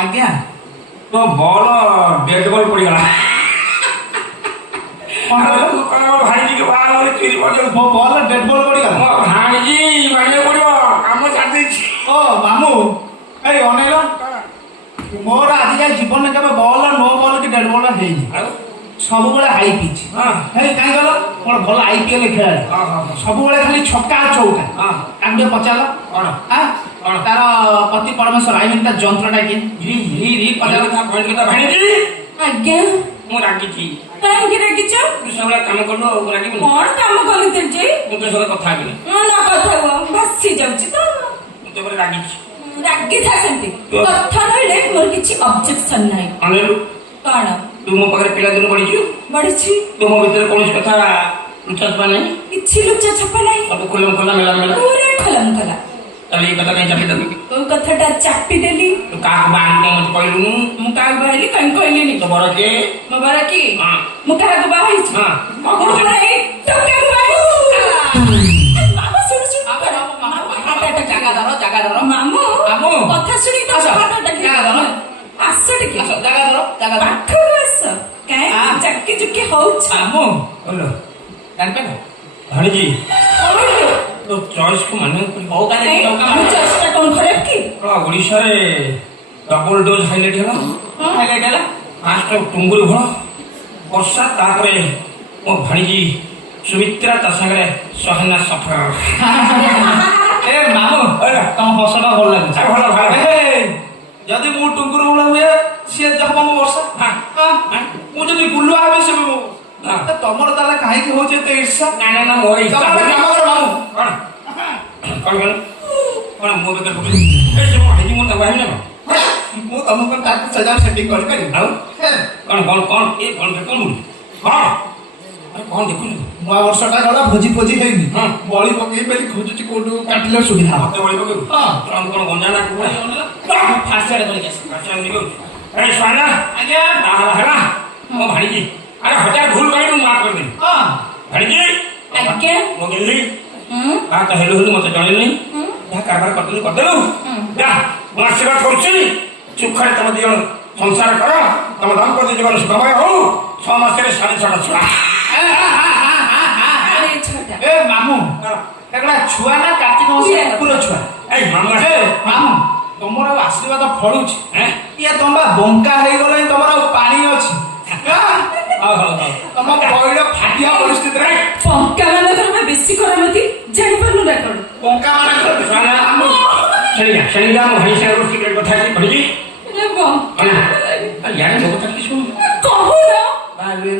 आज्ञा तो ball dead ball पड़गला भाई जी के बाहर चोरी मो बॉल डेड बॉल पड़गला भाई जी मानने पड़ो काम छाड़ी ओ मामू ए अनेल मोर आज जाए जीवन में केबे बॉल नो बॉल की डेड बॉल हेनी सब बळे हाई पिच हे काई गलो मोर भल आईपीएल खेलाड़ी सब बळे खाली छक्का चौका आंडे पचालो हां तार पति परमेश्वर आई मीन ता जंत्रटा के री री री पचालो का पॉइंट के भाई जी आज्ञा मु रागी छी काहे रागिछ तू सबला काम करलो रागी मु कोन काम करली जे मु तो सब कथा बिना ना कथा हुआ बसी जाउची तो मु तो बरे रागी छी रागी था सेंती कथा नइले मोर किछि ऑब्जेक्शन नाही अनेलु काण तू मो पाखरे पिला दिन पड़ी छु बडीछि तो मो भीतर कोन कथा लुचासबा नहीं किछि लुचा छपा नाही अब खोलम खोला मेला मेला पूरे खलम खला तले ये कथा कहीं चापी दबी तो कथाटा चापी देली तो काक बांध के मत कहलु मु काग बाहली कहीं कहली नी तो बड़ के मो बरा की हां मु काग बाही हां मो बरा एक तो काग बाही मामा सुन सुन मामा जागा धरो मामू मामू कथा सुनी तो कथाटा की जागा धरो आसो टिके जागा धरो पाठ आस काहे चक्की चुक्की होउछ मामू बोलो जान पे भाणी जी ओले तो चॉइस को माने बहुत तारे हम चेष्टा कोन खराब की ओडिशा रे डबल डोज हाइलाइट हला हाईलाइट हला फास्ट टुंगुरी भळ वर्षा तापरे मो भाणी जी सुमित्रा ता संगे सहना सफर ए मामू तम हसना भल लागे भल भल जदि मु टुंगुर उड़ा हुए से जब मो वर्षा मु जदि गुल्लु आबे से मो तमर ताला काहे की हो जे ते ईर्षा ना ना ना मोर इच्छा काम कर मामू कौन मो बेकर पकड़ ए जे मो हाजी मो तबाही ना मु तमको ताक सजा सेटिंग कर करी आउ कौन ए कौन मुड़ी हां अरे कौन देखु नुआ वर्षटा गला भोजी भोजी हेनी बळी पकई बेली खोजुची कोडू काटिले सुविधा मते बळी पकउ हां कौन गंजाना को फास्ट एड करी गेस अच्छा निको ए स्वाना आज्ञा हला मो भाणी जी अरे हजार भूल गई माफ कर दे हां भाणी जी आज्ञा मो गेली का कहलु हलु मते जाने नहीं या कारबार कर देलु जा मो आशीर्वाद करछि सुखर तम दियो संसार कर तम दाम्पत्य जीवन सुखमय हो 6 मास रे 6.5 छुआ अरे छोटा ए मामू एकला छुआ ना कार्तिक मासे पूरा छुआ ए मामा ए मामू तमर आशीर्वाद फळुछि हैं या तमबा बंका हेइ गलै तमर पानी अछि तम पइड फाटिया परिस्थिति रे पंका मानकर में बेसी करामती जानि पनु ना कोन बंका माने स्वाना शनिगा मो भाई से सिक्रेट कथा छी भाई जी रे बा यार लोग तक सुन कहू ना बाले